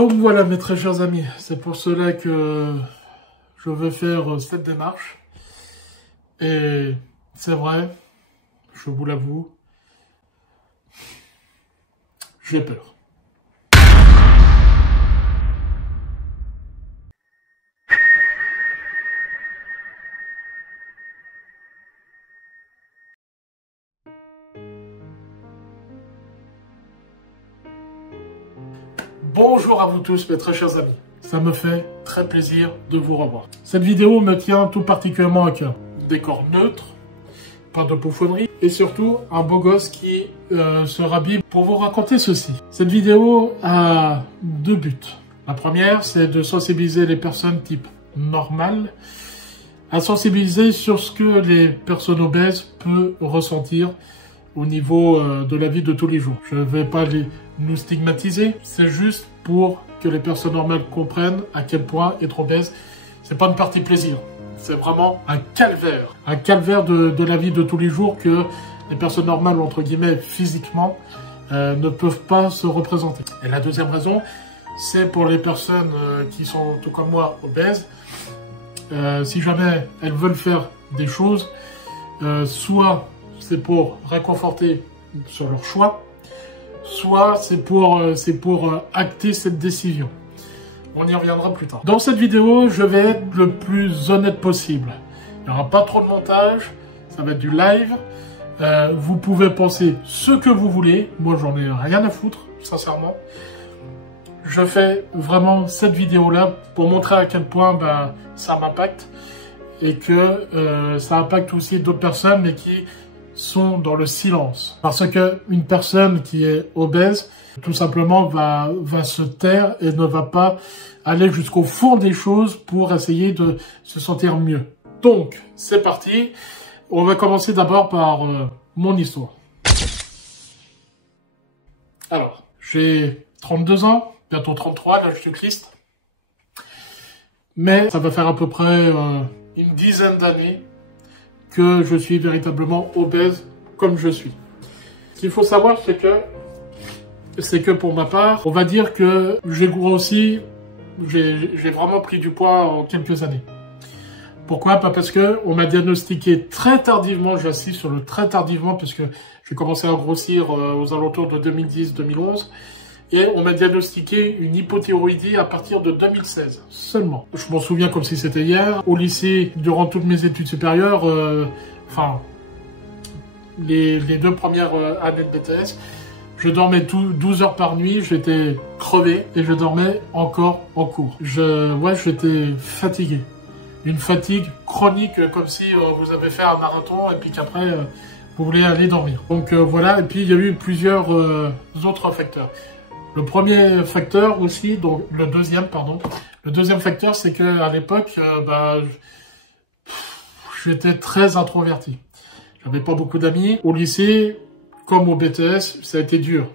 Donc voilà mes très chers amis, c'est pour cela que je veux faire cette démarche. Et c'est vrai, je vous l'avoue, j'ai peur. Bonjour à vous tous mes très chers amis, ça me fait très plaisir de vous revoir. Cette vidéo me tient tout particulièrement à cœur. Décor neutre, pas de bouffonnerie et surtout un beau gosse qui se rhabille pour vous raconter ceci. Cette vidéo a deux buts. La première, c'est de sensibiliser les personnes type normales, à sensibiliser sur ce que les personnes obèses peuvent ressentir au niveau de la vie de tous les jours. Je ne vais pas nous stigmatiser, c'est juste pour que les personnes normales comprennent à quel point être obèse, c'est pas une partie plaisir. C'est vraiment un calvaire de la vie de tous les jours que les personnes normales, entre guillemets, physiquement, ne peuvent pas se représenter. Et la deuxième raison, c'est pour les personnes qui sont, tout comme moi, obèses. Si jamais elles veulent faire des choses, soit c'est pour réconforter sur leur choix, soit c'est pour acter cette décision. On y reviendra plus tard. Dans cette vidéo, je vais être le plus honnête possible. Il n'y aura pas trop de montage, ça va être du live. Vous pouvez penser ce que vous voulez. Moi, j'en ai rien à foutre, sincèrement. Je fais vraiment cette vidéo-là pour montrer à quel point ça m'impacte et que ça impacte aussi d'autres personnes, mais qui sont dans le silence. Parce que une personne qui est obèse, tout simplement, va se taire et ne va pas aller jusqu'au fond des choses pour essayer de se sentir mieux. Donc, c'est parti. On va commencer d'abord par mon histoire. Alors, j'ai 32 ans, bientôt 33, l'âge du Christ. Mais ça va faire à peu près une dizaine d'années que je suis véritablement obèse comme je suis. Ce qu'il faut savoir, c'est que pour ma part, on va dire que j'ai grossi, j'ai vraiment pris du poids en quelques années. Pourquoi? Pas parce que on m'a diagnostiqué très tardivement, j'insiste sur le très tardivement, parce que j'ai commencé à grossir aux alentours de 2010-2011, et on m'a diagnostiqué une hypothyroïdie à partir de 2016 seulement. Je m'en souviens comme si c'était hier. Au lycée, durant toutes mes études supérieures, les 2 premières années de BTS, je dormais 12 heures par nuit, j'étais crevé et je dormais encore en cours. J'étais fatigué. Une fatigue chronique, comme si vous avez fait un marathon et puis qu'après vous voulez aller dormir. Donc voilà, et puis il y a eu plusieurs autres facteurs. Le premier facteur aussi, donc le deuxième facteur, c'est que à l'époque, j'étais très introverti. J'avais pas beaucoup d'amis. Au lycée, comme au BTS, ça a été dur.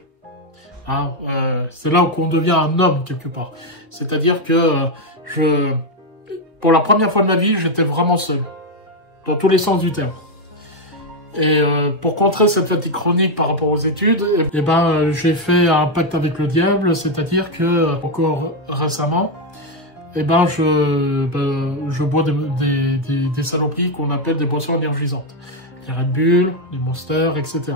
C'est là où on devient un homme quelque part. C'est-à-dire que pour la première fois de ma vie, j'étais vraiment seul, dans tous les sens du terme. Et pour contrer cette fatigue chronique par rapport aux études, j'ai fait un pacte avec le diable, c'est-à-dire que encore récemment, je bois des saloperies qu'on appelle des boissons énergisantes, des Red Bull, des Monster, etc.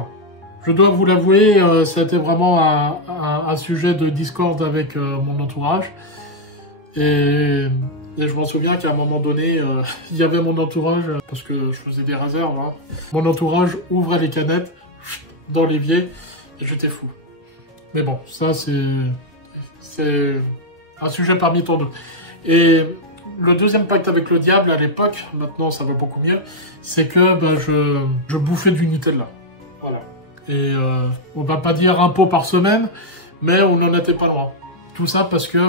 Je dois vous l'avouer, ça a été vraiment un sujet de discorde avec mon entourage. Et je m'en souviens qu'à un moment donné, il y avait mon entourage, parce que je faisais des réserves, mon entourage ouvrait les canettes dans l'évier et j'étais fou. Mais bon, ça c'est un sujet parmi tant d'autres. Et le deuxième pacte avec le diable à l'époque, maintenant ça va beaucoup mieux, c'est que je bouffais du Nutella. Voilà. Et on va pas dire un pot par semaine, mais on n'en était pas loin. Tout ça parce que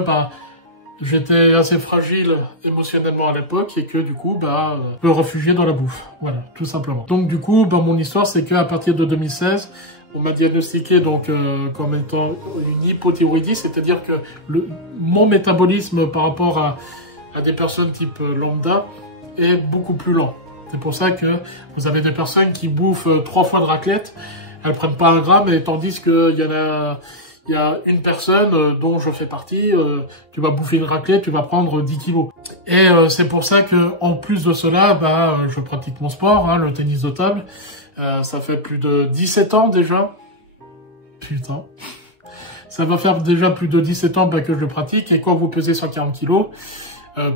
j'étais assez fragile émotionnellement à l'époque et que du coup, je me réfugiais dans la bouffe. Voilà, tout simplement. Donc du coup, mon histoire, c'est qu'à partir de 2016, on m'a diagnostiqué comme étant une hypothyroïdie, c'est-à-dire que mon métabolisme par rapport à des personnes type lambda est beaucoup plus lent. C'est pour ça que vous avez des personnes qui bouffent 3 fois de raclette, elles prennent pas 1 gramme, et tandis qu'il y il y a une personne dont je fais partie, tu vas bouffer une raclette, tu vas prendre 10 kilos. Et c'est pour ça que en plus de cela, je pratique mon sport, hein, le tennis de table. Ça fait plus de 17 ans déjà. Putain. Ça va faire déjà plus de 17 ans que je le pratique. Et quand vous pesez 140 kilos,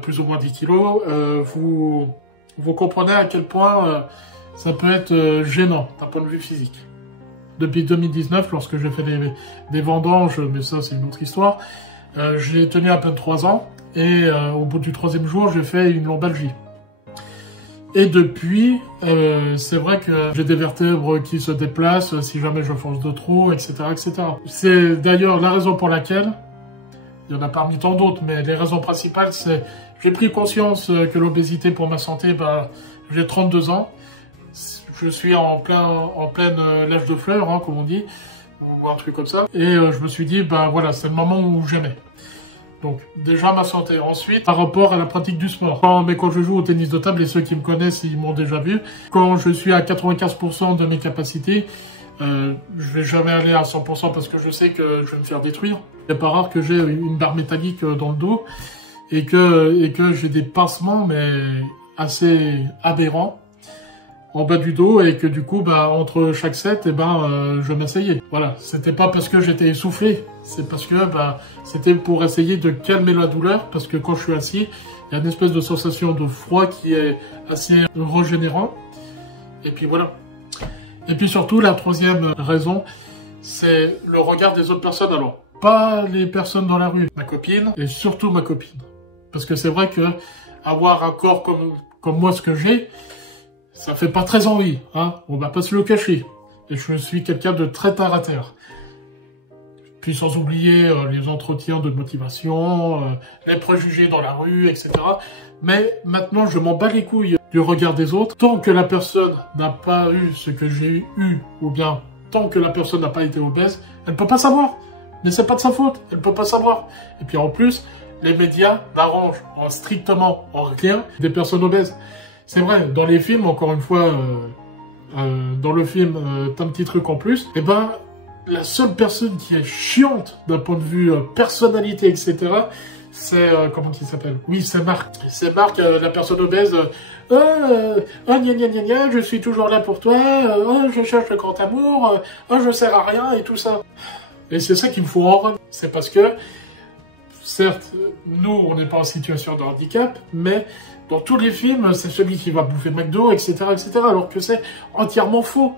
plus ou moins 10 kilos, vous comprenez à quel point ça peut être gênant d'un point de vue physique. Depuis 2019, lorsque j'ai fait des vendanges, mais ça c'est une autre histoire, j'ai tenu à peine 3 ans. Et au bout du 3e jour, j'ai fait une lombalgie. Et depuis, c'est vrai que j'ai des vertèbres qui se déplacent si jamais je force de trop, etc., etc. C'est d'ailleurs la raison pour laquelle, il y en a parmi tant d'autres, mais les raisons principales, c'est j'ai pris conscience que l'obésité pour ma santé, j'ai 32 ans, je suis en pleine l'âge de fleurs, hein, comme on dit, ou un truc comme ça, et je me suis dit, voilà, c'est le moment où j'aimais. Donc, déjà ma santé. Ensuite, par rapport à la pratique du sport. Quand je joue au tennis de table, et ceux qui me connaissent, ils m'ont déjà vu, quand je suis à 95% de mes capacités, je vais jamais aller à 100% parce que je sais que je vais me faire détruire. C'est pas rare que j'ai une barre métallique dans le dos et que j'ai des pincements, mais assez aberrants en bas du dos et que du coup, entre chaque set, je m'essayais. Voilà, c'était pas parce que j'étais essoufflé, c'est parce que c'était pour essayer de calmer la douleur, parce que quand je suis assis, il y a une espèce de sensation de froid qui est assez régénérant. Et puis voilà. Et puis surtout, la 3e raison, c'est le regard des autres personnes. Alors, pas les personnes dans la rue, ma copine, et surtout ma copine. Parce que c'est vrai que avoir un corps comme moi, ce que j'ai, ça fait pas très envie, hein, on va pas se le cacher. Et je suis quelqu'un de très terre à terre. Puis sans oublier les entretiens de motivation, les préjugés dans la rue, etc. Mais maintenant, je m'en bats les couilles du regard des autres. Tant que la personne n'a pas eu ce que j'ai eu, ou bien tant que la personne n'a pas été obèse, elle peut pas savoir. Mais c'est pas de sa faute, elle peut pas savoir. Et puis en plus, les médias n'arrangent strictement en rien des personnes obèses. C'est vrai, dans les films, encore une fois, dans le film, t'as un petit truc en plus, la seule personne qui est chiante d'un point de vue personnalité, etc., c'est, comment il s'appelle? Oui, c'est Marc. C'est Marc, la personne obèse, gna gna gna gna, je suis toujours là pour toi, je cherche le grand amour, je sers à rien, et tout ça. Et c'est ça qu'il me faut en rendre. C'est parce que, certes, nous, on n'est pas en situation de handicap, mais dans tous les films, c'est celui qui va bouffer McDo, etc., etc., alors que c'est entièrement faux.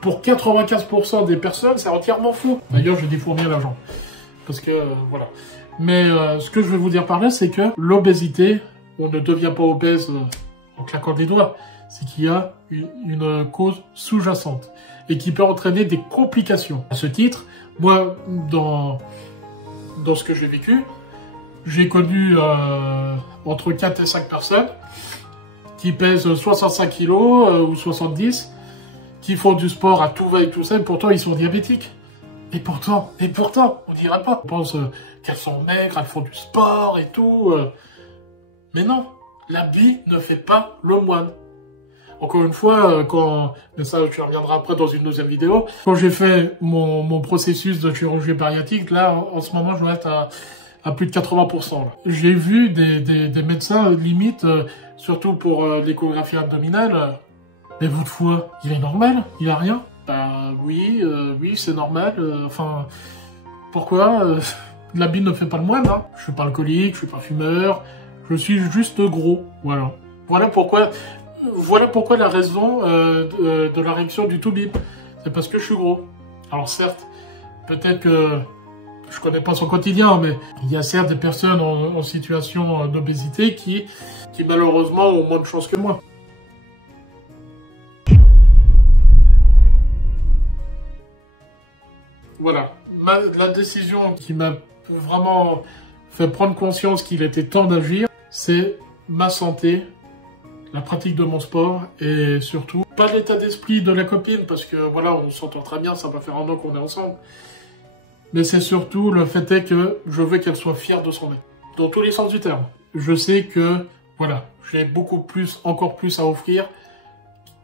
Pour 95% des personnes, c'est entièrement faux. D'ailleurs, je dis fournir l'argent. Parce que, voilà. Mais ce que je veux vous dire par là, c'est que l'obésité, on ne devient pas obèse en claquant des doigts. C'est qu'il y a une cause sous-jacente et qui peut entraîner des complications. À ce titre, moi, dans ce que j'ai vécu, j'ai connu entre 4 et 5 personnes qui pèsent 65 kilos ou 70, qui font du sport à tout va et tout ça, et pourtant ils sont diabétiques. Et pourtant, on dirait pas. On pense qu'elles sont maigres, elles font du sport et tout. Mais non, l'habit ne fait pas le moine. Encore une fois, mais ça tu reviendras après dans une deuxième vidéo, quand j'ai fait mon processus de chirurgie bariatrique, là en ce moment je vais être à plus de 80%. J'ai vu des médecins limite, surtout pour l'échographie abdominale, mais votre foie, il est normal, il a rien. Oui, c'est normal. Enfin, pourquoi l'habit ne fait pas le moine, hein. Je suis pas alcoolique, je suis pas fumeur, je suis juste gros, voilà. Voilà pourquoi la raison de la réaction du Toubib. C'est parce que je suis gros. Alors certes, peut-être que je connais pas son quotidien, mais il y a certes des personnes en situation d'obésité qui malheureusement ont moins de chance que moi. Voilà, la décision qui m'a vraiment fait prendre conscience qu'il était temps d'agir, c'est ma santé, la pratique de mon sport et surtout pas l'état d'esprit de la copine parce que voilà, on s'entend très bien, ça va faire 1 an qu'on est ensemble. Mais c'est surtout le fait est que je veux qu'elle soit fière de son nez, dans tous les sens du terme. Je sais que voilà, j'ai encore plus à offrir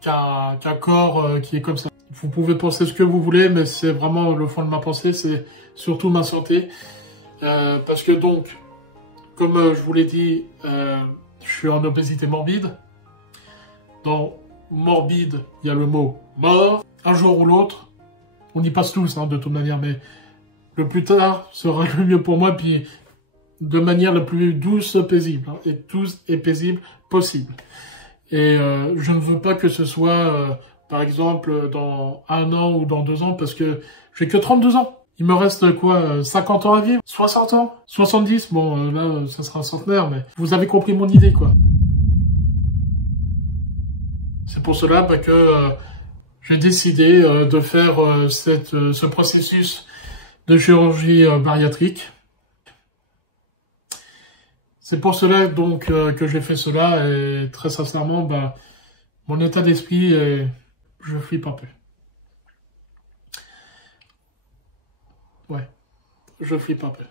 qu'un corps qui est comme ça. Vous pouvez penser ce que vous voulez, mais c'est vraiment le fond de ma pensée, c'est surtout ma santé. Parce que donc, comme je vous l'ai dit, je suis en obésité morbide. Dans morbide, il y a le mot mort. Un jour ou l'autre, on y passe tous de toute manière, mais le plus tard sera le mieux pour moi, puis de manière la plus douce paisible, et douce et paisible possible. Et je ne veux pas que ce soit, par exemple, dans 1 an ou dans 2 ans, parce que j'ai que 32 ans. Il me reste quoi, 50 ans à vivre? 60 ans? 70? Bon, là, ça sera un centenaire, mais vous avez compris mon idée, quoi. C'est pour cela que j'ai décidé de faire ce processus de chirurgie bariatrique. C'est pour cela donc que j'ai fait cela, et très sincèrement, mon état d'esprit, je flippe un peu. Ouais, je flippe un peu.